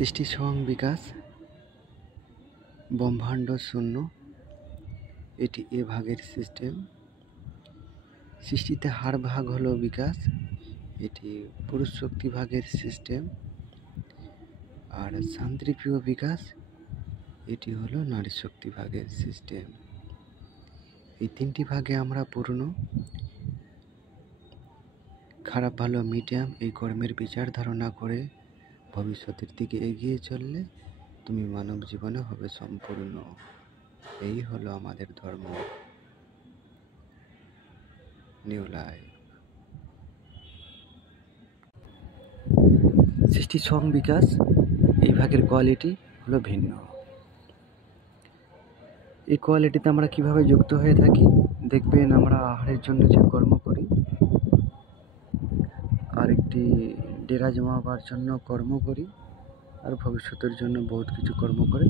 সৃষ্টি স্বয়ং বিকাশ, ব্রহ্মাণ্ড শূন্য। এটি এ ভাগের সিস্টেম। সৃষ্টিতে হার ভাগ হলো বিকাশ, এটি পুরুষ শক্তি ভাগের সিস্টেম। আর শান্তিপ্রিয় বিকাশ, এটি হলো নারী শক্তি ভাগের সিস্টেম। এই তিনটি ভাগে আমরা পূর্ণ। খারাপ ভালো মিডিয়াম এই কর্মের বিচার ধারণা করে ভবিষ্যতের দিকে এগিয়ে চললে তুমি মানব জীবনে হবে সম্পূর্ণ। এই হলো আমাদের ধর্ম, নিউ লাইফ। সৃষ্টি স্বয়ং বিকাশ এই ভাগের কোয়ালিটি হলো ভিন্ন। এই কোয়ালিটিতে আমরা কিভাবে যুক্ত হয়ে থাকি দেখবেন। আমরা আহারের জন্য যে কর্ম করি, আর একটি ডেরা জমাবার জন্য কর্ম করি, আর ভবিষ্যতের জন্য বহুত কিছু কর্ম করে,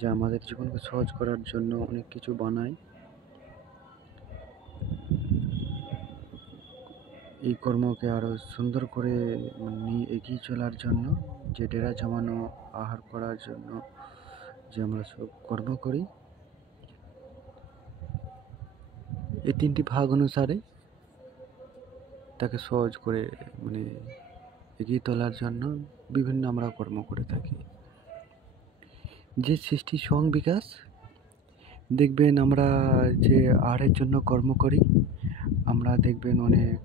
যা আমাদের জীবনকে সহজ করার জন্য অনেক কিছু বানায়। এই কর্মকে আরো সুন্দর করে নিয়ে এগিয়ে চলার জন্য, যে ডেরা জমানো, আহার করার জন্য যে আমরা সব কর্ম করি, এই তিনটি ভাগ অনুসারে তাকে সহজ করে এগিয়ে তোলার জন্য বিভিন্ন আমরা কর্ম করে থাকি। যে সৃষ্টি স্বয়ং বিকাশ দেখবেন, আমরা যে আহারের জন্য কর্ম করি, আমরা দেখবেন অনেক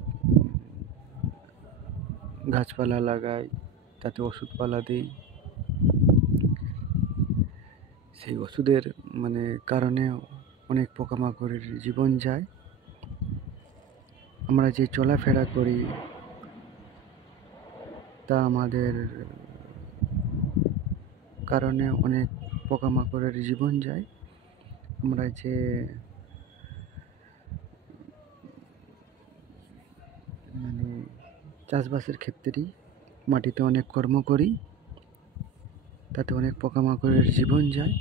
গাছপালা লাগাই, তাতে ওষুধপালা দিই। সেই ওষুধের কারণে অনেক পোকামাকড়ের জীবন যায়। আমরা যে চলাফেরা করি তা আমাদের কারণে অনেক পোকামাকড়ের জীবন যায়। আমরা যে চাষবাসের ক্ষেত্রেই মাটিতে অনেক কর্ম করি, তাতে অনেক পোকামাকড়ের জীবন যায়।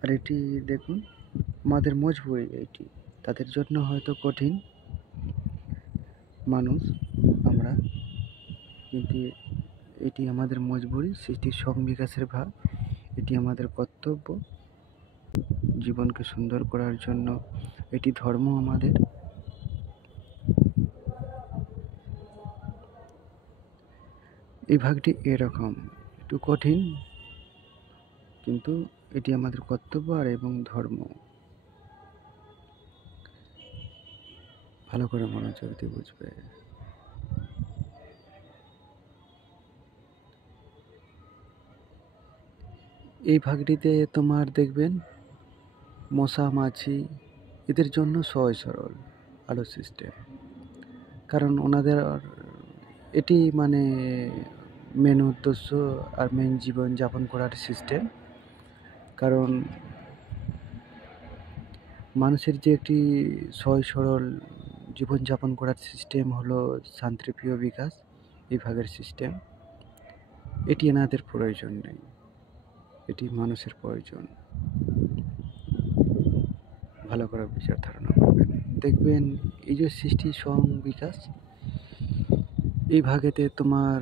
আর এটি দেখুন আমাদের মজবুরি, এটি তাদের জন্য হয়তো কঠিন মানুষ আমরা, কিন্তু এটি আমাদের মজবুরি। সৃষ্টি স্বয়ং বিকাশের ভাগ, এটি আমাদের কর্তব্য জীবনকে সুন্দর করার জন্য। এটি ধর্ম আমাদের। এই ভাগটি এরকম একটু কঠিন, কিন্তু এটি আমাদের কর্তব্য আর এবং ধর্ম। ভালো করে মনোযোগ দিয়ে বুঝবে। এই ভাগটিতে তোমার দেখবেন মশা মাছি এদের জন্য সহজ সরল আলো সিস্টেম, কারণ ওনাদের এটি মেন উদ্দেশ্য আর মেন জীবন যাপন করার সিস্টেম। কারণ মানুষের যে একটি সহজ সরল জীবনযাপন করার সিস্টেম হলো শান্তিপ্রিয় বিকাশ এই ভাগের সিস্টেম। এটি এনাদের প্রয়োজন নেই, এটি মানুষের প্রয়োজন। ভালো করে বিচার ধারণা করবেন। দেখবেন এই যে সৃষ্টি স্বয়ং বিকাশ এই ভাগেতে তোমার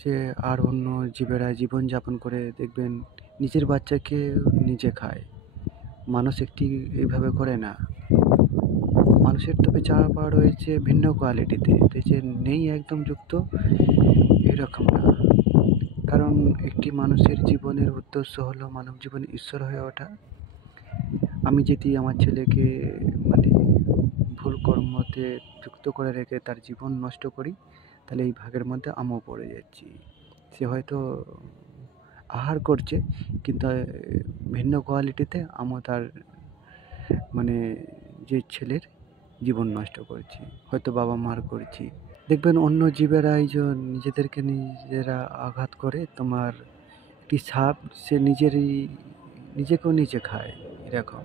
যে আর অন্য জীবেরা জীবনযাপন করে, দেখবেন নিজের বাচ্চাকে নিজে খায়। মানুষ একটি এইভাবে করে না। মানুষের তবে চাওয়া পাওয়া রয়েছে ভিন্ন কোয়ালিটিতে, যে নেই একদম যুক্ত এরকম না। কারণ একটি মানুষের জীবনের উদ্দেশ্য হলো মানব জীবনে ঈশ্বর হয়ে ওঠা। আমি যদি আমার ছেলেকে ভুল কর্মতে যুক্ত করে রেখে তার জীবন নষ্ট করি, তাহলে এই ভাগের মধ্যে আমিও পড়ে যাচ্ছি। সে হয়তো আহার করছে, কিন্তু ভিন্ন কোয়ালিটিতে আমিও তার যে ছেলের জীবন নষ্ট করছি, হয়তো বাবা মার করছি। দেখবেন অন্য জীবেরা এই যে নিজেদেরকে নিজেরা আঘাত করে, তোমার একটি সাপ সে নিজেকেও নিজে খায়, এরকম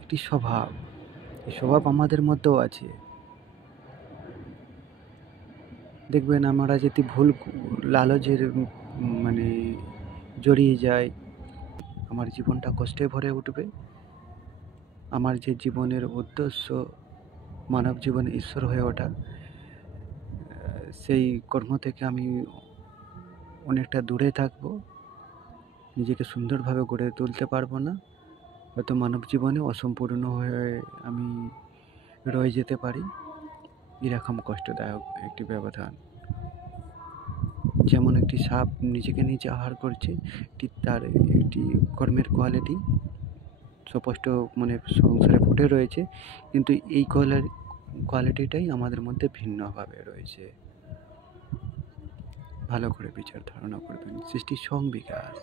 একটি স্বভাব। এই স্বভাব আমাদের মধ্যেও আছে। দেখবেন আমরা যদি ভুল লালচের জড়িয়ে যাই, আমার জীবনটা কষ্টে ভরে উঠবে। আমার যে জীবনের উদ্দেশ্য মানব জীবনে ঈশ্বর হয়ে ওঠা, সেই কর্ম থেকে আমি অনেকটা দূরে থাকব, নিজেকে সুন্দরভাবে গড়ে তুলতে পারবো না, হয়তো মানব জীবনে অসম্পূর্ণ হয়ে আমি রয়ে যেতে পারি। এরকম কষ্টদায়ক একটি ব্যবধান। যেমন একটি সাপ নিজেকে নিজে আহার করছে, ঠিক তার একটি কর্মের কোয়ালিটি স্পষ্ট সংসারে ফুটে রয়েছে, কিন্তু এই কোয়ালিটিটাই আমাদের মধ্যে ভিন্নভাবে রয়েছে। ভালো করে বিচার ধারণা করবেন। সৃষ্টির সংবিকাশ।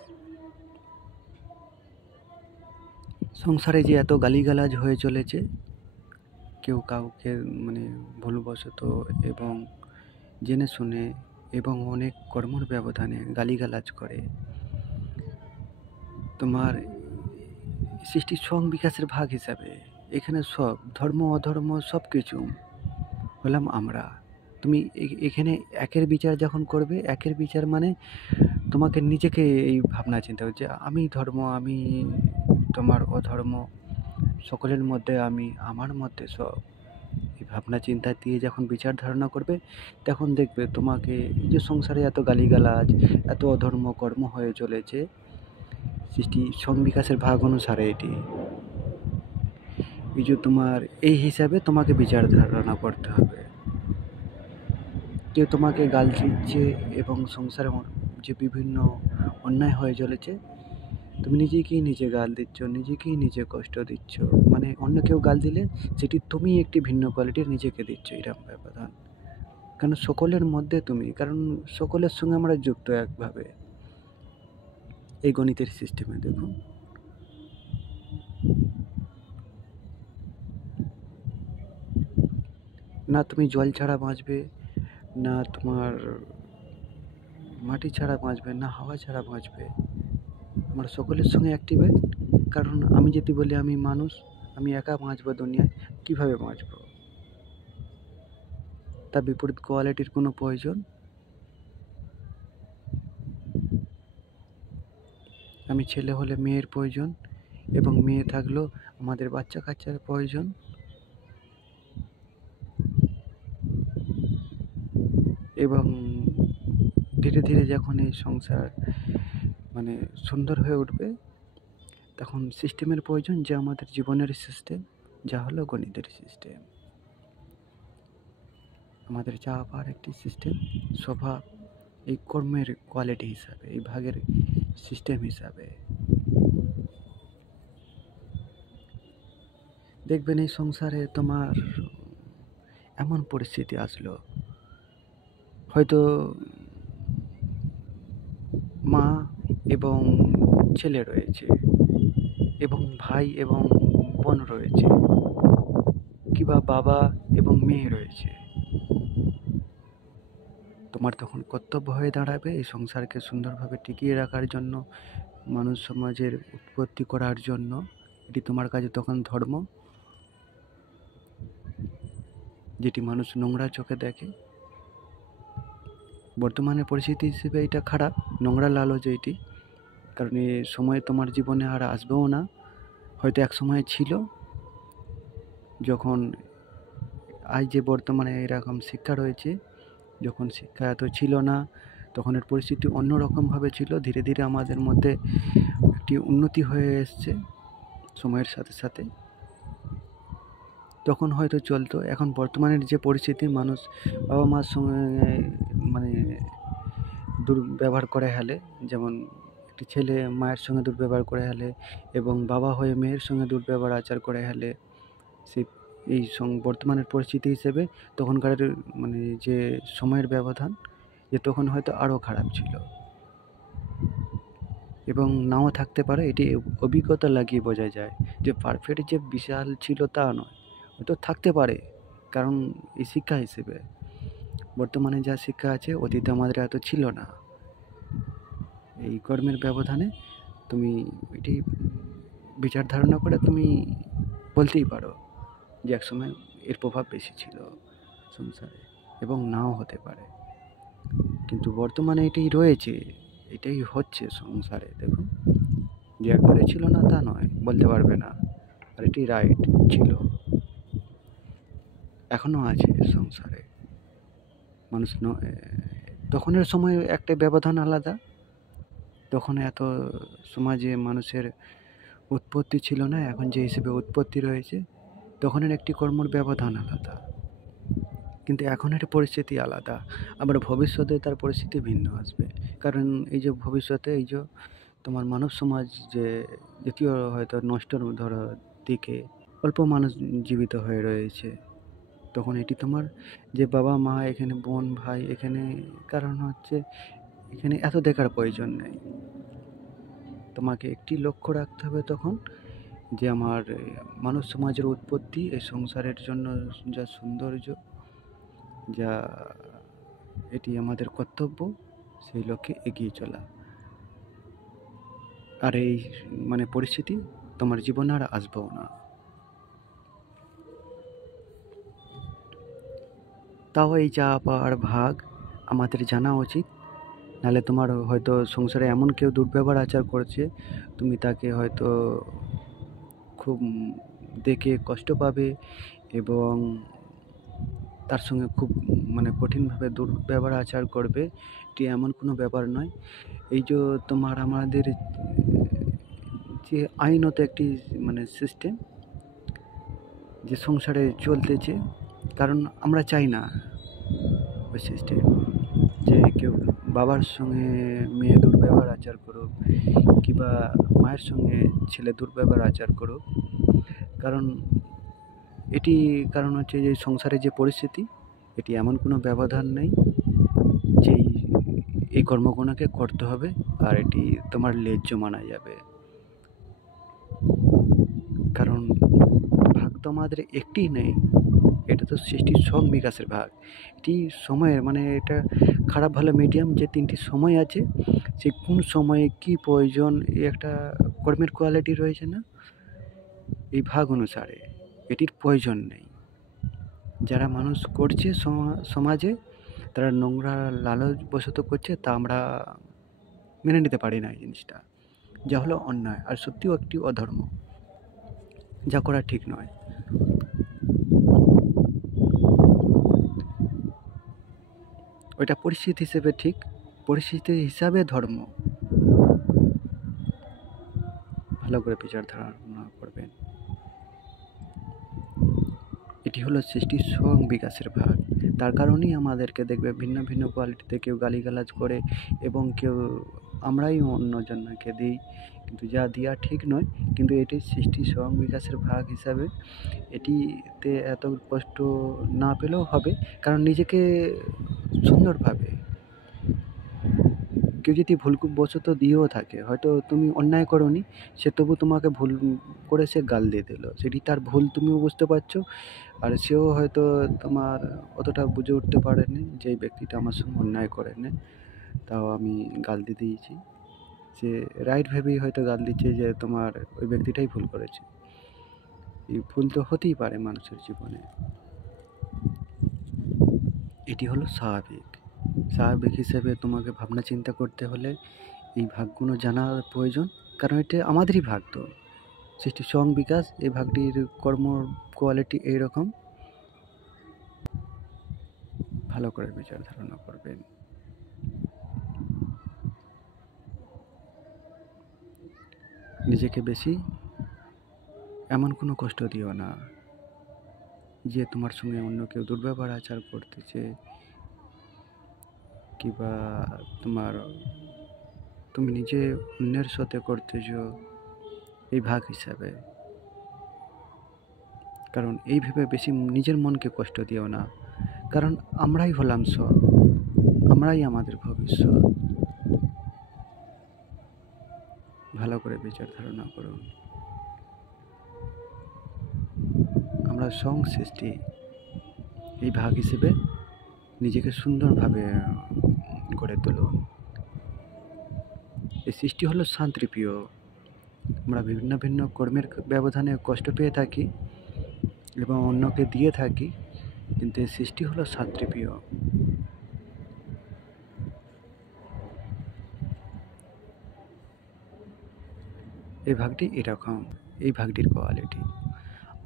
সংসারে যে এত গালিগালাজ হয়ে চলেছে, কেউ কাউকে ভুলবশত এবং জেনে শুনে এবং অনেক কর্মর ব্যবধানে গালিগালাজ করে। তোমার সৃষ্টির সংবিকাশের ভাগ হিসাবে এখানে সব ধর্ম অধর্ম সব কিছু হলাম আমরা। তুমি এখানে একের বিচার যখন করবে, একের বিচার মানে তোমাকে নিজেকে এই ভাবনা চিন্তা যে আমি ধর্ম, আমি তোমার অধর্ম, সকলের মধ্যে আমি, আমার মধ্যে সব। এই ভাবনা চিন্তা দিয়ে যখন বিচার ধারণা করবে, তখন দেখবে তোমাকে এই যে সংসারে এত গালিগালাজ, এত অধর্ম কর্ম হয়ে চলেছে, সৃষ্টি সংবিকাশের ভাগ অনুসারে এটি। এই যে তোমার এই হিসাবে তোমাকে বিচার ধারণা করতে হবে। কেউ তোমাকে গাল দিচ্ছে এবং সংসারে যে বিভিন্ন অন্যায় হয়ে চলেছে, তুমি নিজেকেই নিজে গাল দিচ্ছ, নিজেকেই নিজে কষ্ট দিচ্ছ। অন্য কেউ গাল দিলে সেটি তুমি একটি ভিন্ন কোয়ালিটির নিজেকে দিচ্ছ, এরকম ব্যবধান। কারণ সকলের মধ্যে তুমি, কারণ সকলের সঙ্গে আমরা যুক্ত একভাবে। এই গণিতের সিস্টেমে দেখুন, না তুমি জল ছাড়া বাঁচবে, না তোমার মাটি ছাড়া বাঁচবে, না হাওয়া ছাড়া বাঁচবে। আমরা সকলের সঙ্গে অ্যাক্টিভেট। কারণ আমি যদি বলি আমি মানুষ, আমি একা বাঁচবো দুনিয়ায়, কীভাবে বাঁচবো? তার বিপরীত কোয়ালিটির কোনো প্রয়োজন। আমি ছেলে হলে মেয়ের প্রয়োজন, এবং মেয়ে থাকলেও আমাদের বাচ্চা কাচ্চার প্রয়োজন। এবং ধীরে ধীরে যখন এই সংসার সুন্দর হয়ে উঠবে, তখন সিস্টেমের প্রয়োজন, যে আমাদের জীবনের সিস্টেম, যা হলো গণিতের সিস্টেম। আমাদের চাওয়ার একটি সিস্টেম, স্বভাব, এই কর্মের কোয়ালিটি হিসাবে, এই ভাগের সিস্টেম হিসাবে। দেখবেন এই সংসারে তোমার এমন পরিস্থিতি আসলো, হয়তো মা এবং ছেলে রয়েছে, এবং ভাই এবং বোন রয়েছে, কিংবা বাবা এবং মেয়ে রয়েছে। তোমার তখন কর্তব্য হয়ে দাঁড়াবে এই সংসারকে সুন্দরভাবে টিকিয়ে রাখার জন্য, মানুষ সমাজের উৎপত্তি করার জন্য। এটি তোমার কাছে তখন ধর্ম, যেটি মানুষ নোংরা চোখে দেখে। বর্তমানে পরিস্থিতি হিসেবে এটা খারাপ, নোংরা লালচ এটি। কারণ এই সময় তোমার জীবনে আর আসবেও না। হয়তো এক সময় ছিল, যখন আজ যে বর্তমানে এরকম শিক্ষা রয়েছে, যখন শিক্ষা এত ছিল না, তখন এর পরিস্থিতি অন্যরকমভাবে ছিল। ধীরে ধীরে আমাদের মধ্যে একটি উন্নতি হয়ে এসছে সময়ের সাথে সাথে, তখন হয়তো চলতো। এখন বর্তমানের যে পরিস্থিতি, মানুষ বাবা মার সঙ্গে দুর্ব্যবহার করে হেলে, যেমন একটি ছেলে মায়ের সঙ্গে দুর্ব্যবহার করে হেলে, এবং বাবা হয়ে মেয়ের সঙ্গে দুর্ব্যবহার আচার করে হেলে। সেই এই বর্তমানের পরিস্থিতি হিসেবে তখনকার যে সময়ের ব্যবধান, যে তখন হয়তো আরও খারাপ ছিল, এবং নাও থাকতে পারে। এটি অভিজ্ঞতা লাগিয়ে বোঝা যায় যে পারফেক্ট যে বিশাল ছিল তা নয়, হয়তো থাকতে পারে। কারণ এই শিক্ষা হিসেবে বর্তমানে যা শিক্ষা আছে, অতীতে আমাদের এত ছিল না। এই কর্মের ব্যবধানে তুমি এটি বিচার ধারণা করে তুমি বলতেই পারো যে একসময় এর প্রভাব বেশি ছিল সংসারে, এবং নাও হতে পারে। কিন্তু বর্তমানে এটাই রয়েছে, এটাই হচ্ছে সংসারে। দেখুন, যে একবারে ছিল না তা নয়, বলতে পারবে না। আর এটি রাইট ছিল, এখনও আছে সংসারে। মানুষ তখনের সময় একটা ব্যবধান আলাদা। তখন এত সমাজে মানুষের উৎপত্তি ছিল না, এখন যে হিসেবে উৎপত্তি রয়েছে তখনের একটি কর্মর ব্যবধান আলাদা, কিন্তু এখনের পরিস্থিতি আলাদা। আবার ভবিষ্যতে তার পরিস্থিতি ভিন্ন আসবে, কারণ এই যে ভবিষ্যতে এই যে তোমার মানব সমাজ যে দ্বিতীয় হয়তো নষ্টর ধরো দিকে অল্প মানুষ জীবিত হয়ে রয়েছে, তখন এটি তোমার যে বাবা মা এখানে বোন ভাই এখানে, কারণ হচ্ছে এখানে এত দেখার প্রয়োজন নেই। তোমাকে একটি লক্ষ্য রাখতে হবে তখন, যে আমার মানব সমাজের উৎপত্তি এই সংসারের জন্য যা সৌন্দর্য, যা এটি আমাদের কর্তব্য, সেই লক্ষ্যে এগিয়ে চলা। আর এই মানে পরিস্থিতি তোমার জীবনে আর আসবেও না। তাও এই যা পাওয়ার ভাগ আমাদের জানা উচিত, নাহলে তোমার হয়তো সংসারে এমন কেউ দুর্ব্যবহার আচার করছে, তুমি তাকে হয়তো খুব দেখে কষ্ট পাবে এবং তার সঙ্গে খুব মানে কঠিনভাবে দুর্ব্যবহার আচার করবে। এটি এমন কোনো ব্যাপার নয়। এই যে তোমার আমাদের যে আইনত একটি মানে সিস্টেম যে সংসারে চলতেছে, কারণ আমরা চাই না ওই সিস্টেম যে কেউ বাবার সঙ্গে মেয়ে দুর্ব্যবহার আচার করুক, কিংবা মায়ের সঙ্গে ছেলে দুর্ব্যবহার আচার করুক। কারণ এটি কারণ হচ্ছে যে সংসারের যে পরিস্থিতি, এটি এমন কোনো ব্যবধান নেই যে এই কর্মগুলোকে করতে হবে আর এটি তোমার ন্যায্য মানা যাবে। কারণ ভাগ তো আমাদের একটিই নেই, এটা তো সৃষ্টির সব বিকাশের ভাগ। এটি সময়ের মানে এটা খারাপ ভালো মিডিয়াম যে তিনটি সময় আছে, সে কোন সময়ে কি প্রয়োজন এই একটা কর্মের কোয়ালিটি রয়েছে না, এই ভাগ অনুসারে এটির প্রয়োজন নেই। যারা মানুষ করছে সমাজে, তারা নোংরা লালচবশত করছে, তা আমরা মেনে নিতে পারি না। এই জিনিসটা যা হলো অন্যায় আর সত্যিও একটি অধর্ম, যা করা ঠিক নয়। ওইটা পরিস্থিতি হিসেবে ঠিক, পরিস্থিতি হিসাবে ধর্ম। ভালো করে বিচার ধারণা করবেন। এটি হলো সৃষ্টির স্বয়ং বিকাশের ভাগ। তার কারণেই আমাদেরকে দেখবে ভিন্ন ভিন্ন কোয়ালিটিতে কেউ গালিগালাজ করে এবং কেউ আমরাই অন্যজনকে দিই, কিন্তু যা দেওয়া ঠিক নয়। কিন্তু এটি সৃষ্টির স্বয়ং বিকাশের ভাগ হিসাবে এটিতে এত কষ্ট না পেলেও হবে, কারণ নিজেকে সুন্দরভাবে কেউ যদি ভুলবশত দিয়েও থাকে, হয়তো তুমি অন্যায় করোনি, সে তবু তোমাকে ভুল করে সে গাল দিয়ে দিল, সেটি তার ভুল, তুমিও বুঝতে পারছো, আর সেও হয়তো তোমার অতটা বুঝে উঠতে পারেনি যে এই ব্যক্তিটা আমার সঙ্গে অন্যায় করেনি, তাও আমি গাল দিয়ে দিয়েছি। সে রাইট ভেবেই হয়তো গাল দিচ্ছে যে তোমার ওই ব্যক্তিটাই ভুল করেছে। এই ভুল তো হতেই পারে মানুষের জীবনে। এটি হলো স্বাভাবিক। স্বাভাবিক হিসেবে তোমাকে ভাবনা চিন্তা করতে হলে এই ভাগগুলো জানার প্রয়োজন, কারণ এটা আমাদেরই ভাগ। তো সৃষ্টির স্বয়ং বিকাশ, এই ভাগটির কর্ম কোয়ালিটি এইরকম। ভালো করে বিচার ধারণা করবেন। নিজেকে বেশি এমন কোনো কষ্ট দিও না যে তোমার সঙ্গে অন্য কেউ দুর্ব্যবহার আচার করতেছে, কিংবা তুমি নিজে অন্যের সাথে করতেছ এই ভাগ হিসাবে। কারণ এই ভেবে বেশি নিজের মনকে কষ্ট দিও না, কারণ আমরাই হলাম সব, আমরাই আমাদের ভবিষ্যৎ। ভালো করে বিচার ধারণা করুন। আমরা স্বয়ং সৃষ্টি, এই ভাগ হিসেবে নিজেকে সুন্দরভাবে গড়ে তুলুন। এই সৃষ্টি হলো শান্তিপ্রিয়। আমরা ভিন্ন ভিন্ন কর্মের ব্যবধানে কষ্ট পেয়ে থাকি এবং অন্যকে দিয়ে থাকি, কিন্তু এই সৃষ্টি হলো শান্তিপ্রিয়। এই ভাগটি এরকম, এই ভাগটির কোয়ালিটি।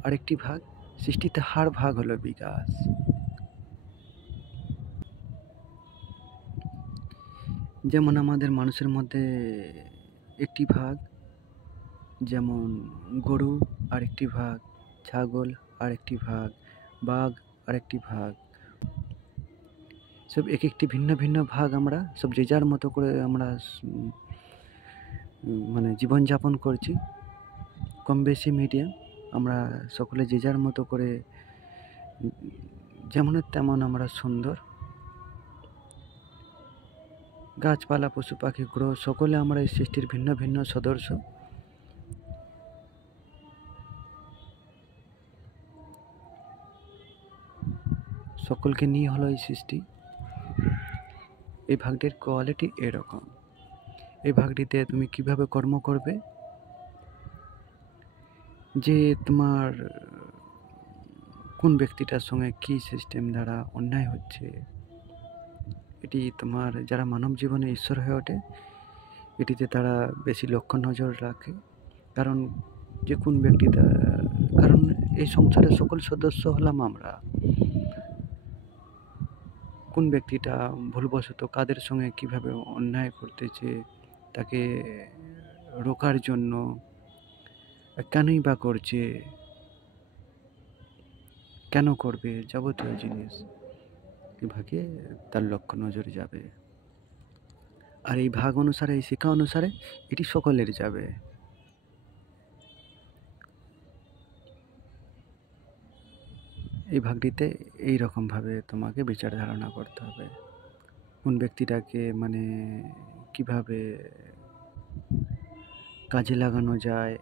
আরেকটি ভাগ, সৃষ্টিতে হার ভাগ হলো বিকাশ। যেমন আমাদের মানুষের মধ্যে একটি ভাগ, যেমন গরু আরেকটি ভাগ, ছাগল আরেকটি ভাগ, বাঘ আরেকটি ভাগ। সব এক একটি ভিন্ন ভিন্ন ভাগ, আমরা সব যে যার মতো করে আমরা মানে জীবনযাপন করছি, কম বেশি মিডিয়াম। আমরা সকলে যে যার মতো করে যেমনের তেমন আমরা সুন্দর। গাছপালা, পশু পাখি, গ্রহ, সকলে আমরা এই সৃষ্টির ভিন্ন ভিন্ন সদস্য। সকলকে নিয়ে হলো এই সৃষ্টি। এই ভাগটির কোয়ালিটি এরকম। এই ভাগটিতে তুমি কিভাবে কর্ম করবে, যে তোমার কোন ব্যক্তিটার সঙ্গে কি সিস্টেম দ্বারা অন্যায় হচ্ছে, এটি তোমার যারা মানব জীবনে ঈশ্বর হয়ে ওঠে, এটিতে তারা বেশি লক্ষ্য নজর রাখে। কারণ যে কোন ব্যক্তিটা, কারণ এই সংসারের সকল সদস্য হলাম আমরা। কোন ব্যক্তিটা ভুলবশত কাদের সঙ্গে কিভাবে অন্যায় করতেছে, তাকে রোকার জন্য কেনই বা করছে, কেন করবে, যাবতীয় জিনিস এই ভাগে তার লক্ষ্য নজর যাবে। আর এই ভাগ অনুসারে, এই শিক্ষা অনুসারে এটি সকলের যাবে। এই ভাগটিতে এই রকমভাবে তোমাকে বিচার ধারণা করতে হবে। কোন ব্যক্তিটাকে মানে কিভাবে কাজে লাগানো যায়।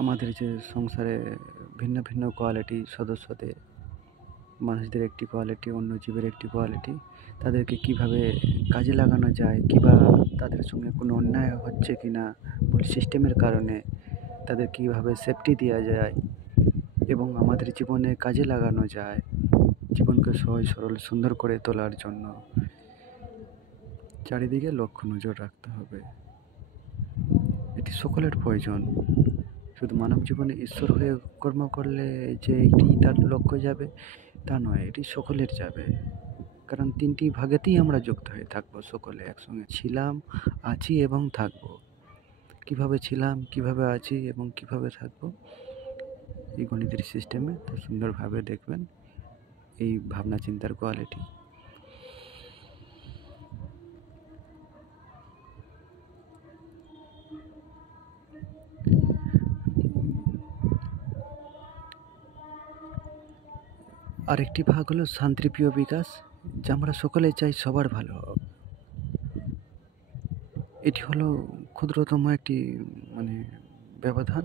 আমাদের যে সংসারে ভিন্ন ভিন্ন কোয়ালিটি সদস্যদের, মানুষদের একটি কোয়ালিটি, অন্য জীবের একটি কোয়ালিটি, তাদেরকে কিভাবে কাজে লাগানো যায়, কিংবা তাদের সঙ্গে কোনো অন্যায় হচ্ছে কিনা ভুল সিস্টেমের কারণে তাদের কিভাবে সেফটি দেওয়া যায় এবং আমাদের জীবনে কাজে লাগানো যায়, জীবনকে সহজ সরল সুন্দর করে তোলার জন্য চারিদিকে লক্ষ্য নজর রাখতে হবে। এটি সকলের প্রয়োজন। শুধু মানব জীবনে ঈশ্বর হয়ে কর্ম করলে যে এটি তার লক্ষ্য যাবে তা নয়, এটি সকলের যাবে। কারণ তিনটি ভাগেতেই আমরা যুক্ত হয়ে থাকবো, সকলে একসঙ্গে ছিলাম, আছি এবং থাকবো। কিভাবে ছিলাম, কিভাবে আছি এবং কিভাবে থাকবো, এই গণিতের সিস্টেমে তো সুন্দরভাবে দেখবেন এই ভাবনা চিন্তার কোয়ালিটি। আরেকটি ভাগ হলো শান্তিপ্রিয় বিকাশ, যা আমরা সকলে চাই সবার ভালো হোক। এটি হলো ক্ষুদ্রতম একটি মানে ব্যবধান,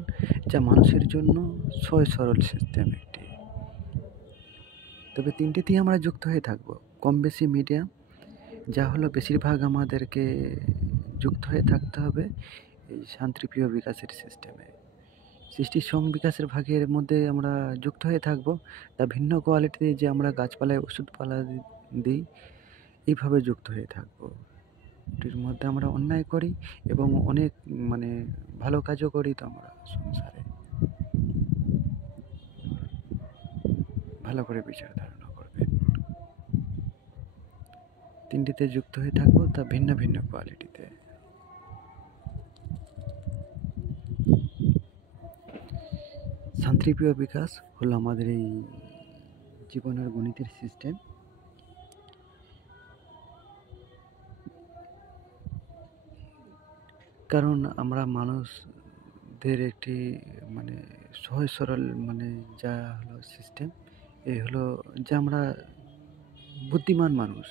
যা মানুষের জন্য সহজ সরল সিস্টেম একটি। তবে তিনটেতেই আমরা যুক্ত হয়ে থাকবো, কম বেশি মিডিয়াম, যা হলো বেশিরভাগ আমাদেরকে যুক্ত হয়ে থাকতে হবে এই শান্তিপ্রিয় বিকাশের সিস্টেমে। সৃষ্টির সং বিকাশের ভাগের মধ্যে আমরা যুক্ত হয়ে থাকবো, তা ভিন্ন কোয়ালিটিতে যে আমরা গাছপালায় ওষুধপালা দিই, এইভাবে যুক্ত হয়ে থাকবো। এটির মধ্যে আমরা অন্যায় করি এবং অনেক মানে ভালো কাজও করি, তো আমরা সংসারে ভালো করে বিচার ধারণা করবেন। তিনটিতে যুক্ত হয়ে থাকবো, তা ভিন্ন ভিন্ন কোয়ালিটিতে। শান্তিপ্রিয় বিকাশ হলো আমাদের এই জীবনের গণিতের সিস্টেম। কারণ আমরা মানুষদের একটি মানে সহজ সরল মানে যা হলো সিস্টেম, এই হলো যে আমরা বুদ্ধিমান মানুষ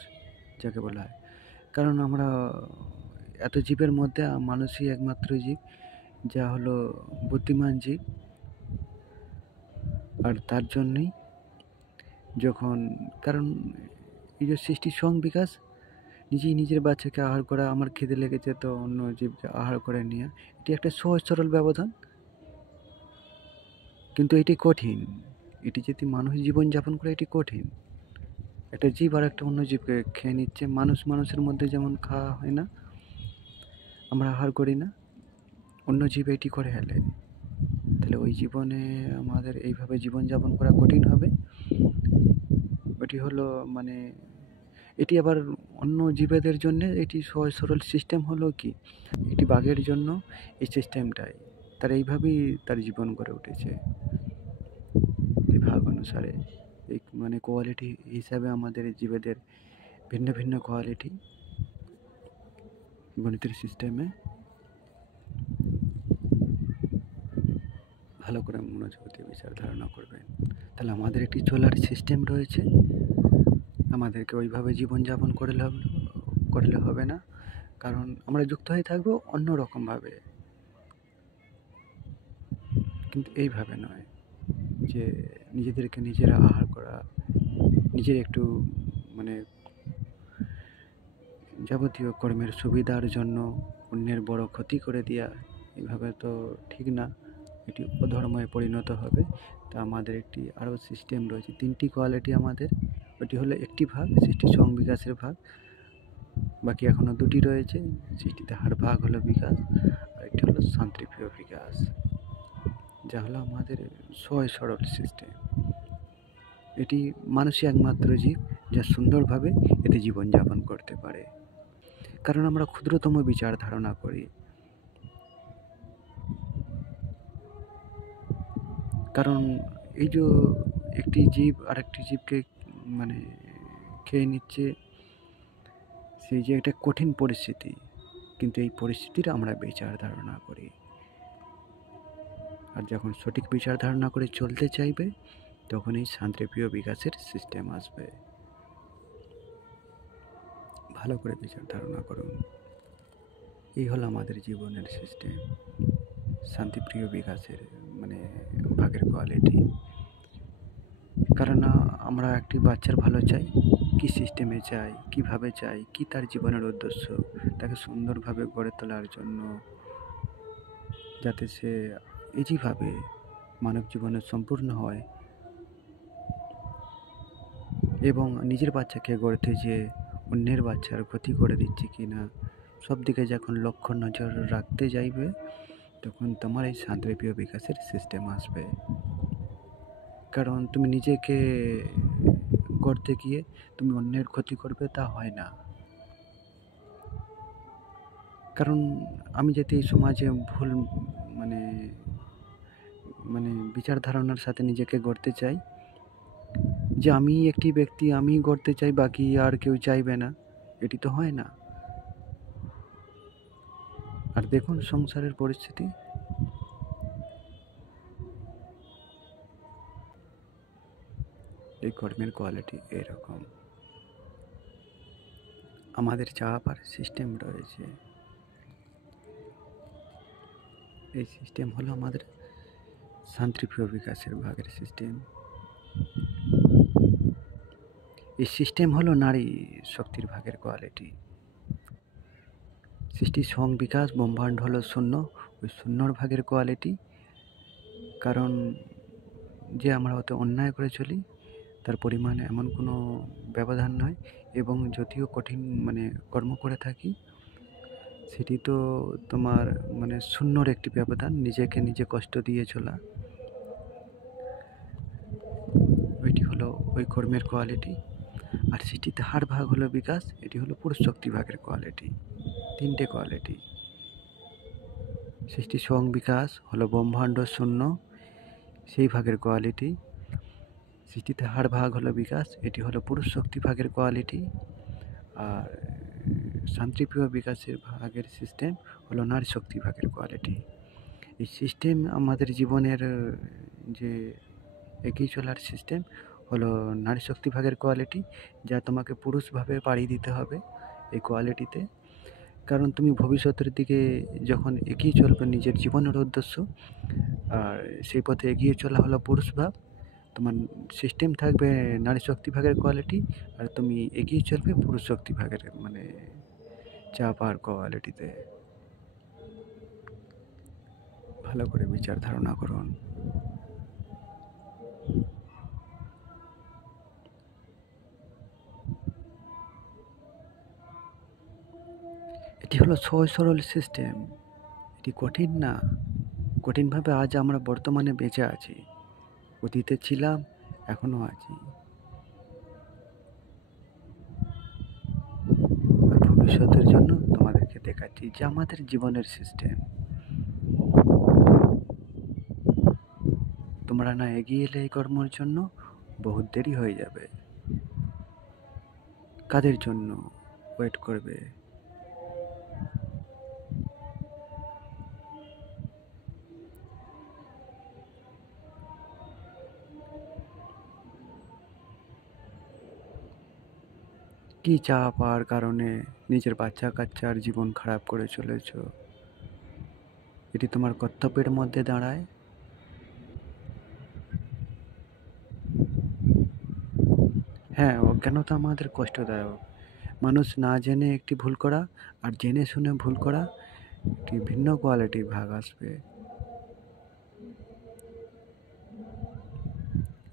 যাকে বলা হয়। কারণ আমরা এত জীবের মধ্যে মানুষই একমাত্র জীব যা হলো বুদ্ধিমান জীব। আর তার জন্যই যখন, কারণ এই যে সৃষ্টির সং বিকাশ, নিজেই নিজের বাচ্চাকে আহার করা, আমার খিদে লেগেছে তো অন্য জীবকে আহার করে নেওয়া, এটি একটা সহজ সরল ব্যবধান, কিন্তু এটি কঠিন। এটি যদি মানুষ জীবনযাপন করে, এটি কঠিন। একটা জীব আর একটা অন্য জীবকে খেয়ে নিচ্ছে। মানুষের মধ্যে যেমন খাওয়া হয় না, আমরা আহার করি না, অন্য জীব এটি করে ফেলে। তাহলে ওই জীবনে আমাদের এইভাবে জীবনযাপন করা কঠিন হবে। ওটি হলো মানে এটি আবার অন্য জীবেদের জন্য এটি সহজ সরল সিস্টেম হলো কি, এটি বাঘের জন্য এই সিস্টেমটাই, তার এইভাবেই তার জীবন গড়ে উঠেছে এই ভাগ অনুসারে। এই মানে কোয়ালিটি হিসাবে আমাদের জীবেদের ভিন্ন ভিন্ন কোয়ালিটি গণিতের সিস্টেমে ভালো করে মনোযোগ দিয়ে বিচার ধারণা করবেন। তাহলে আমাদের একটি চলার সিস্টেম রয়েছে, আমাদেরকে ওইভাবে জীবনযাপন করলে হবে না, কারণ আমরা যুক্ত হয়ে থাকবো অন্য রকমভাবে, কিন্তু এইভাবে নয় যে নিজেদেরকে নিজেরা আহার করা, নিজের একটু মানে যাবতীয় কর্মের সুবিধার জন্য অন্যের বড় ক্ষতি করে দেওয়া, এইভাবে তো ঠিক না, এটি অধর্মে পরিণত হবে। তা আমাদের একটি আরও সিস্টেম রয়েছে, 3টি কোয়ালিটি আমাদের। ওটি হলো একটি ভাগ সৃষ্টি স্বয়ং বিকাশের ভাগ, বাকি এখনও 2টি রয়েছে। সৃষ্টিতে হার ভাগ হলো বিকাশ, আর একটি হলো শান্তিপ্রিয় বিকাশ, যা হলো আমাদের সহজ সরল সিস্টেম। এটি মানুষই একমাত্র জীব যা সুন্দরভাবে এতে জীবনযাপন করতে পারে, কারণ আমরা ক্ষুদ্রতম বিচার ধারণা করি। কারণ এই যে একটি জীব আরেকটি জীবকে মানে খেয়ে নিচ্ছে, সেই যে একটা কঠিন পরিস্থিতি, কিন্তু এই পরিস্থিতির আমরা বিচার ধারণা করি। আর যখন সঠিক বিচার ধারণা করে চলতে চাইবে, তখন এই শান্তিপ্রিয় বিকাশের সিস্টেম আসবে। ভালো করে বিচার ধারণা করুন। এই হলো আমাদের জীবনের সিস্টেম, শান্তিপ্রিয় বিকাশের মানে ভাগের কোয়ালিটি। কারণ আমরা একটি বাচ্চার ভালো চাই, কি সিস্টেমে চাই, কিভাবে চাই, কি তার জীবনের উদ্দেশ্য, তাকে সুন্দরভাবে গড়ে তোলার জন্য, যাতে সে ইজিভাবে মানব জীবনে সম্পূর্ণ হয়, এবং নিজের বাচ্চাকে গড়তে যে অন্যের বাচ্চার ক্ষতি করে দিচ্ছে কি না, সব দিকে যখন লক্ষ্য নজর রাখতে যাইবে, তখন তোমার এই শান্তিপ্রিয় বিকাশের সিস্টেম আসবে। কারণ তুমি নিজেকে গড়তে গিয়ে তুমি অন্যের ক্ষতি করবে, তা হয় না। কারণ আমি যাতে এই সমাজে ভুল মানে মানে বিচার ধারণার সাথে নিজেকে গড়তে চাই, যে আমি একটি ব্যক্তি, আমি গড়তে চাই, বাকি আর কেউ চাইবে না, এটি তো হয় না। আর দেখুন সংসারের পরিস্থিতি, এই কর্মের কোয়ালিটি এরকম। আমাদের চাওয়ার সিস্টেম রয়েছে, এই সিস্টেম হলো আমাদের শান্তিপ্রিয় বিকাশের ভাগের সিস্টেম। এই সিস্টেম হলো নারী শক্তির ভাগের কোয়ালিটি। সৃষ্টি স্বয়ং বিকাশ ব্রহ্মাণ্ড হলো শূন্য, ওই শূন্যর ভাগের কোয়ালিটি। কারণ যে আমরা হয়তো অন্যায় করে চলি, তার পরিমাণে এমন কোনো ব্যবধান নয়, এবং যদিও কঠিন মানে কর্ম করে থাকি, সেটি তো তোমার মানে শূন্যর একটি ব্যবধান, নিজেকে নিজে কষ্ট দিয়ে চলা, ওইটি হলো ওই কর্মের কোয়ালিটি। আর সৃষ্টিতে হার ভাগ হলো বিকাশ, এটি হলো পুরুষ শক্তি ভাগের কোয়ালিটি। 3টে কোয়ালিটি। সৃষ্টি স্বয়ং বিকাশ হলো ব্রহ্মাণ্ড শূন্য, সেই ভাগের কোয়ালিটি। সৃষ্টিতে হার ভাগ হলো বিকাশ, এটি হলো পুরুষ শক্তি ভাগের কোয়ালিটি। আর শান্তিপ্রিয় বিকাশের ভাগের সিস্টেম হলো নারী শক্তি ভাগের কোয়ালিটি। এই সিস্টেম আমাদের জীবনের যে এগিয়ে চলার সিস্টেম হলো নারী শক্তি ভাগের কোয়ালিটি, যা তোমাকে পুরুষভাবে পাড়ি দিতে হবে এই কোয়ালিটিতে। কারণ তুমি ভবিষ্যতের দিকে যখন এগিয়ে চলবে নিজের জীবনের উদ্দেশ্য, আর সেই পথে এগিয়ে চলা হলো পুরুষ ভাব, তোমার সিস্টেম থাকবে নারী শক্তি ভাগের কোয়ালিটি, আর তুমি এগিয়ে চলবে পুরুষ শক্তি ভাগের মানে চা পাওয়ার কোয়ালিটিতে। ভালো করে বিচার ধারণা করুন। এটি হলো সহজ সরল সিস্টেম, এটি কঠিন না। কঠিনভাবে আজ আমরা বর্তমানে বেঁচে আছি, অতীতে ছিলাম, এখনও আছি। ভবিষ্যতের জন্য তোমাদেরকে দেখাচ্ছি যে আমাদের জীবনের সিস্টেম। তোমরা না এগিয়ে এলে এই কর্মের জন্য বহুত দেরি হয়ে যাবে। কাদের জন্য ওয়েট করবে? কি চা পাওয়ার কারণে নিজের বাচ্চা কাচ্চার জীবন খারাপ করে চলেছ? এটি তোমার কর্তব্যের মধ্যে দাঁড়ায়? হ্যাঁ, অজ্ঞানতা আমাদের কষ্টদায়ক। মানুষ না জেনে একটি ভুল করা আর জেনে শুনে ভুল করা একটি ভিন্ন কোয়ালিটি ভাগ আসবে।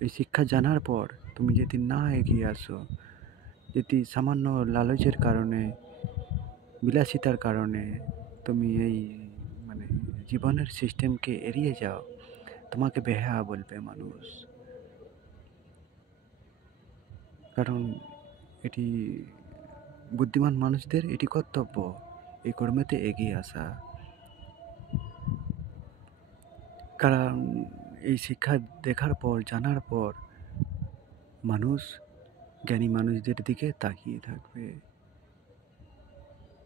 এই শিক্ষা জানার পর তুমি যদি না এগিয়ে আসো, যদি সামান্য লালচের কারণে, বিলাসিতার কারণে তুমি এই মানে জীবনের সিস্টেমকে এড়িয়ে যাও, তোমাকে বেহায়া বলবে মানুষ। কারণ এটি বুদ্ধিমান মানুষদের এটি কর্তব্য, এই কর্মেতে এগিয়ে আসা। কারণ এই শিক্ষা দেখার পর, জানার পর মানুষ জ্ঞানী মানুষদের দিকে তাকিয়ে থাকবে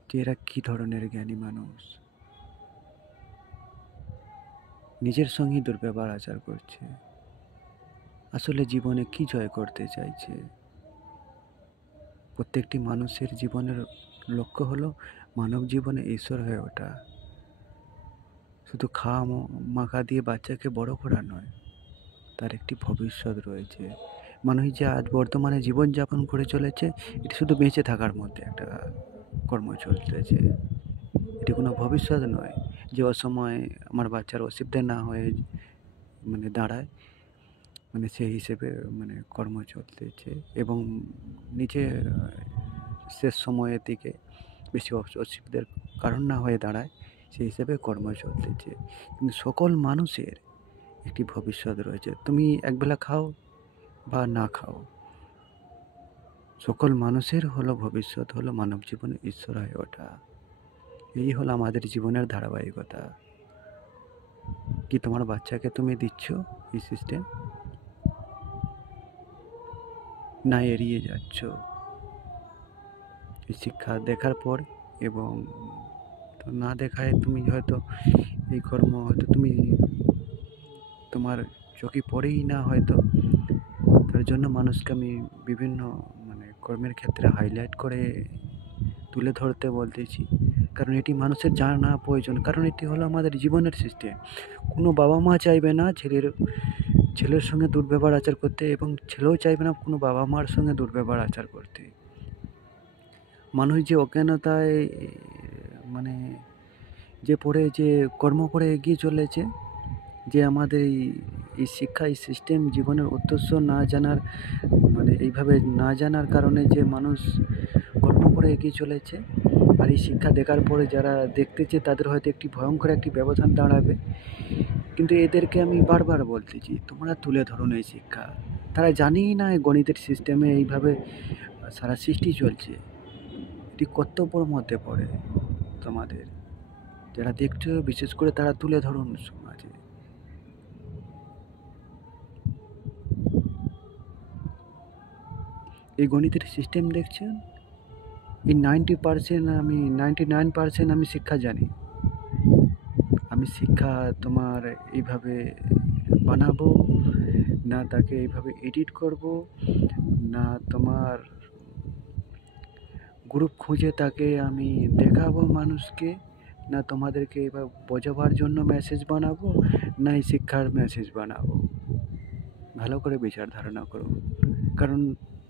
যে এরা কী ধরনের জ্ঞানী মানুষ, নিজের সঙ্গেই দুর্ব্যবহার আচার করছে, আসলে জীবনে কি জয় করতে চাইছে। প্রত্যেকটি মানুষের জীবনের লক্ষ্য হলো মানব জীবনে ঈশ্বর হয়ে ওঠা, শুধু খাওয়া মাখা দিয়ে বাচ্চাকে বড় করা নয়, তার একটি ভবিষ্যৎ রয়েছে। মানুষ যে আজ বর্তমানে জীবনযাপন করে চলেছে, এটি শুধু বেঁচে থাকার মধ্যে একটা কর্ম চলতেছে, এটি কোনো ভবিষ্যৎ নয় যে অসময়ে আমার বাচ্চার অসুবিধা না হয়ে দাঁড়ায়, সেই হিসেবে কর্ম চলতেছে এবং নিজে শেষ সময়ের দিকে বেশি অসুবিধার কারণ না হয়ে দাঁড়ায়, সেই হিসেবে কর্ম চলতেছে। কিন্তু সকল মানুষের একটি ভবিষ্যৎ রয়েছে, তুমি একবেলা খাও বা না খাও, সকল মানুষের হলো ভবিষ্যৎ হলো মানব জীবনে ঈশ্বর হয়ে ওঠা। এই হলো আমাদের জীবনের ধারাবাহিকতা। কি তোমার বাচ্চাকে তুমি দিচ্ছ এই সিস্টেম, না এড়িয়ে যাচ্ছ? এই শিক্ষা দেখার পর এবং না দেখায় তুমি হয়তো এই কর্ম হয়তো তুমি তোমার চোখে পড়েই না, হয়তো তার জন্য মানুষকে আমি বিভিন্ন কর্মের ক্ষেত্রে হাইলাইট করে তুলে ধরতে বলতেছি, কারণ এটি মানুষের জানা প্রয়োজন। কারণ এটি হলো আমাদের জীবনের সিস্টেম। কোনো বাবা মা চাইবে না ছেলের সঙ্গে দুর্ব্যবহার আচার করতে, এবং ছেলেও চাইবে না কোনো বাবা মার সঙ্গে দুর্ব্যবহার আচার করতে। মানুষ যে অজ্ঞানতায় যে পড়ে যে কর্ম করে এগিয়ে চলেছে, যে আমাদের এই শিক্ষা, এই সিস্টেম, জীবনের উদ্দেশ্য না জানার এইভাবে না জানার কারণে যে মানুষ কর্ম করে এগিয়ে চলেছে। আর এই শিক্ষা দেখার পরে যারা দেখতেছে তাদের হয়তো একটি ভয়ঙ্কর একটি ব্যবধান দাঁড়াবে, কিন্তু এদেরকে আমি বারবার বলতেছি তোমরা তুলে ধরুন এই শিক্ষা। তারা জানেই না এই গণিতের সিস্টেমে এইভাবে সারা সৃষ্টি চলছে, এটি কর্তব্যর মধ্যে পড়ে। তোমাদের যারা দেখছো বিশেষ করে তারা তুলে ধরুন সমাজে। এই গণিতের সিস্টেম দেখছেন, এই 99% আমি শিক্ষা জানি। আমি শিক্ষা তোমার এইভাবে বানাবো না, তাকে এইভাবে এডিট করব না, তোমার গ্রুপ খুঁজে তাকে আমি দেখাবো মানুষকে, না তোমাদেরকে এবার বোঝাবার জন্য মেসেজ বানাবো, না এই শিক্ষার মেসেজ বানাবো। ভালো করে বিচার ধারণা করো। কারণ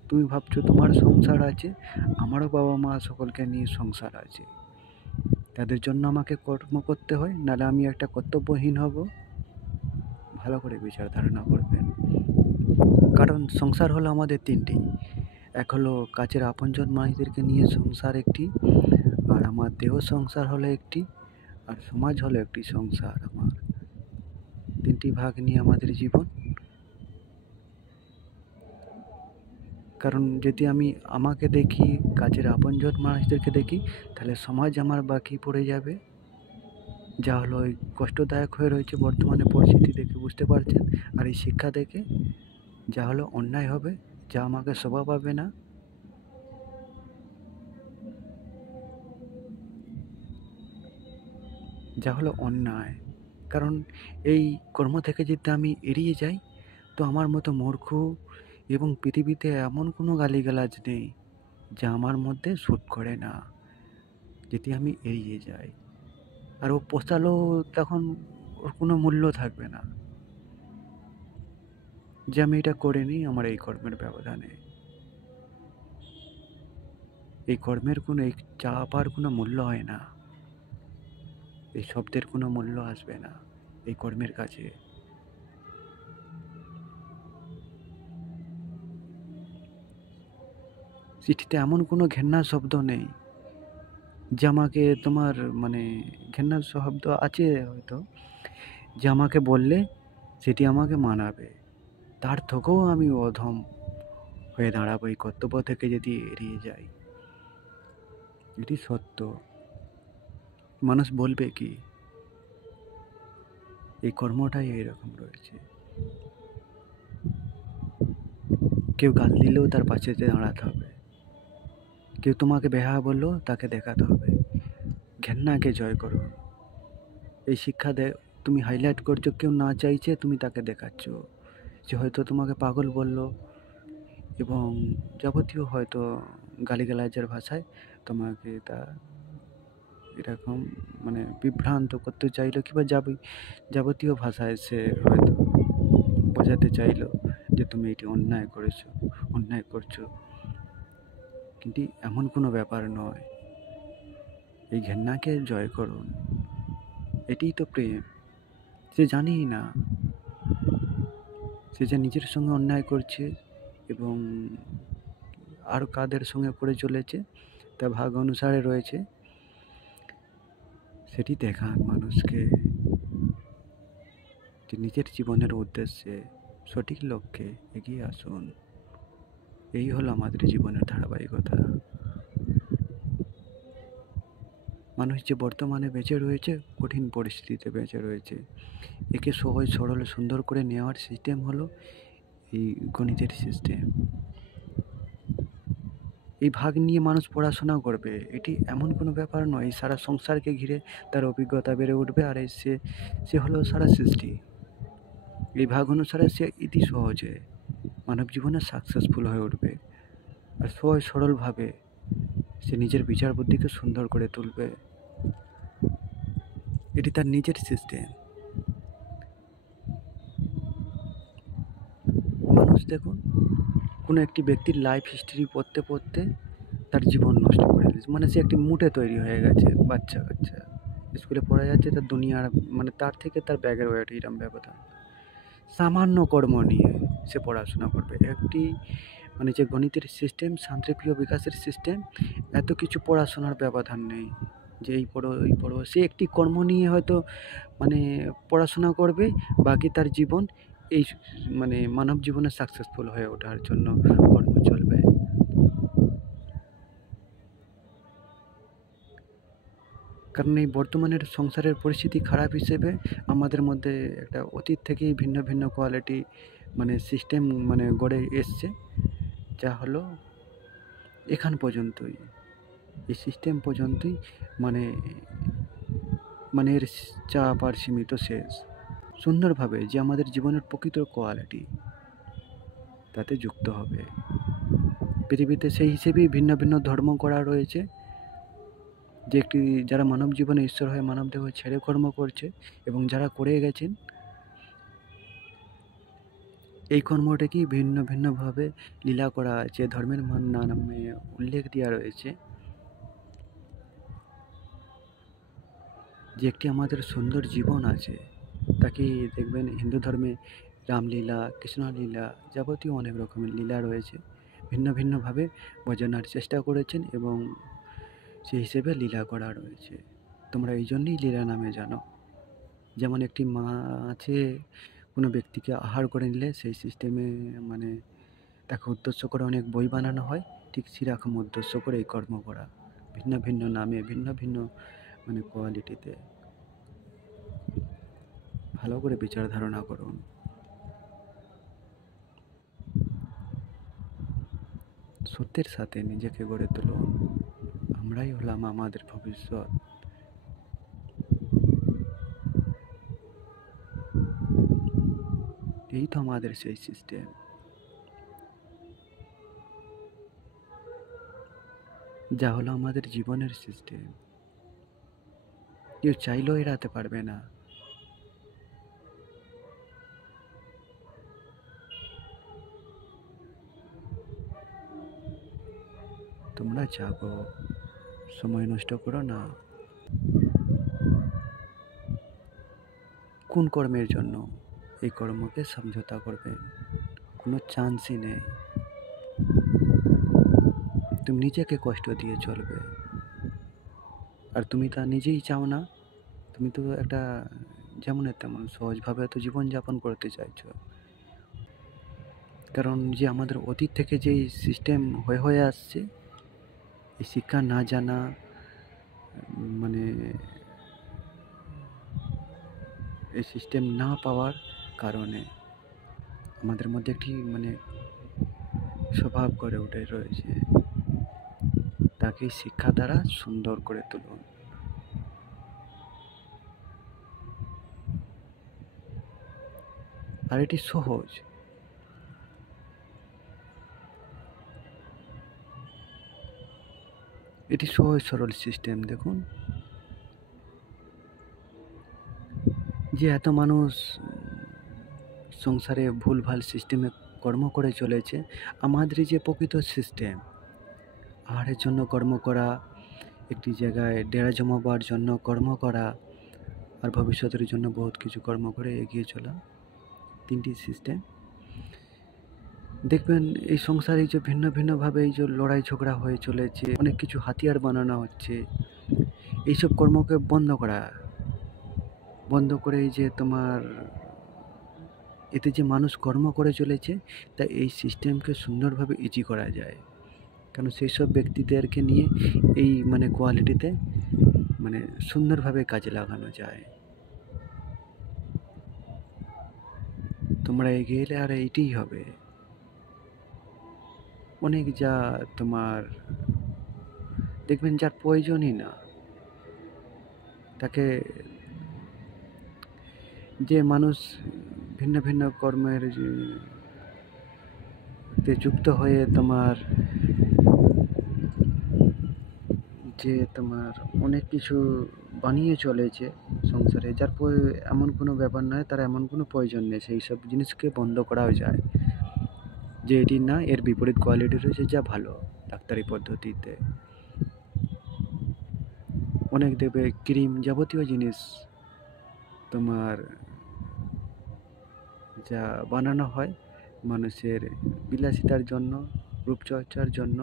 তুমি ভাবছো তোমার সংসার আছে, আমারও বাবা মা সকলকে নিয়ে সংসার আছে, তাদের জন্য আমাকে কর্ম করতে হয়, নাহলে আমি একটা কর্তব্যহীন হব। ভালো করে বিচার ধারণা করবেন। কারণ সংসার হলো আমাদের তিনটি, এক হলো কাছের আপনজন মানুষদেরকে নিয়ে সংসার একটি, আর আমার দেহ সংসার হলো একটি, আর সমাজ হলো একটি সংসার। আমার তিনটি ভাগ নিয়ে আমাদের জীবন। কারণ যদি আমি আমাকে দেখি, কাছের আপনজন মানুষদেরকে দেখি, তাহলে সমাজ আমার বাকি পড়ে যাবে। যা হলো ওই কষ্টদায়ক হয়ে রয়েছে বর্তমানে পরিস্থিতি দেখে বুঝতে পারছেন। আর এই শিক্ষা দেখে যা হলো অন্যায় হবে, যা আমাকে শোভা পাবে না। যা হলো অন্যায়। কারণ এই কর্ম থেকে যদি আমি এড়িয়ে যাই, তো আমার মতো মূর্খ এবং পৃথিবীতে এমন কোনো গালিগালাজ নেই যা আমার মধ্যে শ্যুট করে না, যদি আমি এড়িয়ে যাই। আর ও পোষালেও তখন ওর কোনো মূল্য থাকবে না, যে আমি এটা করিনি আমার এই কর্মের ব্যবধানে। এই কর্মের কোনো এই চাপার কোনো মূল্য হয় না, এই শব্দের কোনো মূল্য আসবে না এই কর্মের কাছে। চিঠিতে এমন কোনো ঘেন্নার শব্দ নেই যে আমাকে তোমার মানে ঘেন্নার শব্দ আছে হয়তো, যে আমাকে বললে সেটি আমাকে মানাবে। তার থেকেও আমি অধম হয়ে দাঁড়াবো এই কর্তব্য থেকে যদি এড়িয়ে যাই। এটি সত্য। মানুষ বলবে কি, এই কর্মটাই এইরকম রয়েছে। কেউ গাল দিলেও তার পাশে দাঁড়াতে হবে, কেউ তোমাকে বেহায়া বললেও তাকে দেখাতে হবে। ঘেন্নাকে জয় করো, এই শিক্ষা তুমি হাইলাইট করছো। কেউ না চাইছে তুমি তাকে দেখাচ্ছ। যে হয়তো তোমাকে পাগল বলল এবং যাবতীয় হয়তো গালিগালাজের ভাষায় তোমাকে তা এরকম মানে বিভ্রান্ত করতে চাইলো, কিংবা যাবতীয় ভাষায় সে হয়তো বোঝাতে চাইলো যে তুমি এটি অন্যায় করেছো, অন্যায় করছো। কিন্তু এমন কোনো ব্যাপার নয়। এই ঘেন্নাকে জয় করুন, এটিই তো প্রেম। সে জানেই না সে যে নিজের সঙ্গে অন্যায় করছে এবং আর কাদের সঙ্গে করে চলেছে তা ভাগ অনুসারে রয়েছে। সেটি দেখান মানুষকে যে নিজের জীবনের উদ্দেশ্যে সঠিক লক্ষ্যে এগিয়ে আসুন। এই হলো আমাদের জীবনের ধারাবাহিকতা। মানুষ যে বর্তমানে বেঁচে রয়েছে কঠিন পরিস্থিতিতে বেঁচে রয়েছে, একে সহজ সরল সুন্দর করে নেওয়ার সিস্টেম হলো এই গণিতের সিস্টেম। এই ভাগ নিয়ে মানুষ পড়াশোনা করবে, এটি এমন কোনো ব্যাপার নয়। সারা সংসারকে ঘিরে তার অভিজ্ঞতা বেড়ে উঠবে। আর সে হলো সারা সৃষ্টি। এই ভাগ অনুসারে সে ইতি সহজে মানব জীবনে সাকসেসফুল হয়ে উঠবে। আর সহজ সরলভাবে সে নিজের বিচার বুদ্ধিকে সুন্দর করে তুলবে। এটি তার নিজের সিস্টেম। মানুষ দেখুন, কোনো একটি ব্যক্তির লাইফ হিস্ট্রি পড়তে পড়তে তার জীবন নষ্ট করে দিয়েছে। মানে সে একটি মুটে তৈরি হয়ে গেছে, বাচ্চা কাচ্চা স্কুলে পড়া যাচ্ছে, তার দুনিয়ার মানে তার থেকে তার ব্যাগের ওয়েট এরম ব্যবধান। সামান্য কর্ম নিয়ে সে পড়াশোনা করবে। একটি মানে যে গণিতের সিস্টেম, শান্তিপ্রিয় বিকাশের সিস্টেম, এত কিছু পড়াশোনার ব্যবধান নেই যে এই পড়ো ওই পড়ো। সে একটি কর্ম নিয়ে হয়তো মানে পড়াশোনা করবে, বাকি তার জীবন এই মানে মানব জীবনে সাকসেসফুল হয়ে ওঠার জন্য কর্ম চলবে। কারণ এই বর্তমানের সংসারের পরিস্থিতি খারাপ হিসেবে আমাদের মধ্যে একটা অতীত থেকেই ভিন্ন ভিন্ন কোয়ালিটি মানে সিস্টেম মানে গড়ে এসছে, যা হলো এখান পর্যন্তই, এই সিস্টেম পর্যন্তই। মানে মানে এর চাপ আর সীমিত শেষ। সুন্দরভাবে যে আমাদের জীবনের প্রকৃত কোয়ালিটি তাতে যুক্ত হবে। পৃথিবীতে সেই হিসেবেই ভিন্ন ভিন্ন ধর্ম করা রয়েছে, যে একটি যারা মানব জীবনে ঈশ্বর হয়ে মানবদেহ ছেড়ে কর্ম করছে এবং যারা করে গেছেন এই কর্মটাকেই ভিন্ন ভিন্নভাবে লীলা করা আছে। ধর্মের নামে উল্লেখ দেওয়া রয়েছে যে একটি আমাদের সুন্দর জীবন আছে। তাকে দেখবেন হিন্দু ধর্মে রামলীলা, কৃষ্ণলীলা, যাবতীয় অনেক রকমের লীলা রয়েছে। ভিন্ন ভিন্নভাবে বোঝানোর চেষ্টা করেছেন এবং সেই হিসেবে লীলা করা রয়েছে। তোমরা এই জন্যই লীলা নামে জানো। যেমন একটি মা আছে, কোনো ব্যক্তিকে আহার করে নিলে সেই সিস্টেমে মানে তাকে উদ্দেশ্য করে অনেক বই বানানো হয়, ঠিক সেরকম উদ্দেশ্য করে এই কর্ম করা, ভিন্ন ভিন্ন নামে, ভিন্ন ভিন্ন মানে কোয়ালিটিতে। ভালো করে বিচার ধারণা করুন। সত্যের সাথে নিজেকে গড়ে তুলুন। আমরাই হলাম আমাদের ভবিষ্যৎ। এই তো আমাদের সেই সিস্টেম, যা হলো আমাদের জীবনের সিস্টেম। কেউ চাইলেও এড়াতে পারবে না। তোমরা জাগো, সময় নষ্ট করো না। কোন কর্মের জন্য এই কর্মকে সমঝোতা করবেন? কোনো চান্সই নেই। তুমি নিজেকে কষ্ট দিয়ে চলবে, আর তুমি তা নিজেই চাও না। তুমি তো একটা যেমনের তেমন সহজভাবে তো জীবনযাপন করতে চাইছো। কারণ যে আমাদের অতীত থেকে যেই সিস্টেম হয়ে হয়ে আসছে, এই শিক্ষা না জানা, মানে এই সিস্টেম না পাওয়ার কারণে আমাদের মধ্যে একটি মানে স্বভাব গড়ে উঠে রয়েছে। তাকে শিক্ষা দ্বারা সুন্দর করে তুলুন। আর এটি সহজ। এটি সহজ সরল সিস্টেম। দেখুন, যে এত মানুষ সংসারে ভুলভাল সিস্টেমে কর্ম করে চলেছে, আমাদের যে প্রকৃত সিস্টেম, আহারের জন্য কর্ম করা, একটি জায়গায় ডেরা জমাবার জন্য কর্ম করা, আর ভবিষ্যতের জন্য বহুত কিছু কর্ম করে এগিয়ে চলা, তিনটি সিস্টেম। দেখবেন এই সংসারে যে ভিন্ন ভিন্নভাবে এই যে লড়াই ঝগড়া হয়ে চলেছে, অনেক কিছু হাতিয়ার বানানো হচ্ছে, এইসব কর্মকে বন্ধ করে এই যে তোমার এতে যে মানুষ কর্ম করে চলেছে, তা এই সিস্টেমকে সুন্দরভাবে ইজি করা যায়। কারণ সেই সব ব্যক্তিদেরকে নিয়ে এই মানে কোয়ালিটিতে মানে সুন্দরভাবে কাজে লাগানো যায়। তোমরা এগিয়ে এলে আর এইটাই হবে। অনেক যা তোমার দেখবেন যার প্রয়োজনই না, তাকে যে মানুষ ভিন্ন ভিন্ন কর্মের তে যুক্ত হয়ে তোমার অনেক কিছু বানিয়ে চলেছে সংসারে, যার এমন কোনো ব্যাপার নয়, তার এমন কোনো প্রয়োজন নেই, সেই সব জিনিসকে বন্ধ করাও যায়। যে এটি না, এর বিপরীত কোয়ালিটি রয়েছে যা ভালো ডাক্তারি পদ্ধতিতে। অনেক দেবে ক্রিম যাবতীয় জিনিস তোমার যা বানানো হয় মানুষের বিলাসিতার জন্য, রূপচর্চার জন্য,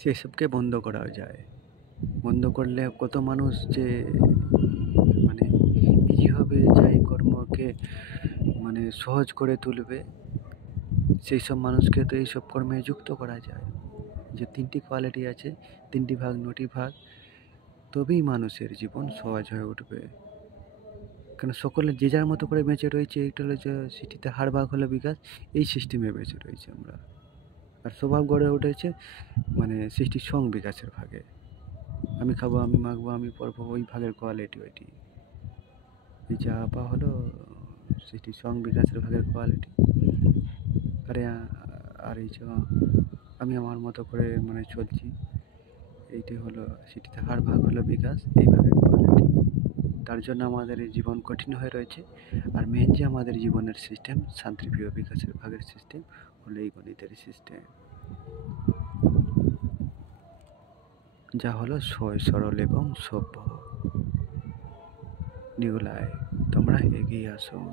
সেসবকে বন্ধ করা যায়। বন্ধ করলে কত মানুষ যে মানে ইজি হবে, যা এই কর্মকে মানে সহজ করে তুলবে, সেই সব মানুষকে তো এইসব কর্মে যুক্ত করা যায়। যে তিনটি কোয়ালিটি আছে, তিনটি ভাগ, নটি ভাগ, তবেই মানুষের জীবন সহজ হয়ে উঠবে। কারণ সকলে যে যার মতো করে বেঁচে রয়েছে, এইটা হলো যে সিটিতে হাড় ভাগ হলো বিকাশ, এই সিস্টেমে বেঁচে রয়েছে আমরা। আর স্বভাব গড়ে উঠেছে মানে সৃষ্টির সং বিকাশের ভাগে। আমি খাবো, আমি মাখবো, আমি পরবো, ওই ভাগের কোয়ালিটি ওইটি। এই যা পা হলো সৃষ্টির সং বিকাশের ভাগের কোয়ালিটি। আরে আর এই যে আমি আমার মতো করে মানে চলছি, এইটাই হলো সিটিতে হাড় ভাগ হলো বিকাশ, এইভাবে কোয়ালিটি। তার জন্য আমাদের এই জীবন কঠিন হয়ে রয়েছে। আর মেন যে আমাদের জীবনের সিস্টেম, শান্তিপ্রিয় বিকাশের ভাগের সিস্টেম হলো এই গণিতের সিস্টেম, যা হলো সহজ সরল এবং সভ্য। নিগুলায় তোমরা এগিয়ে আসুন।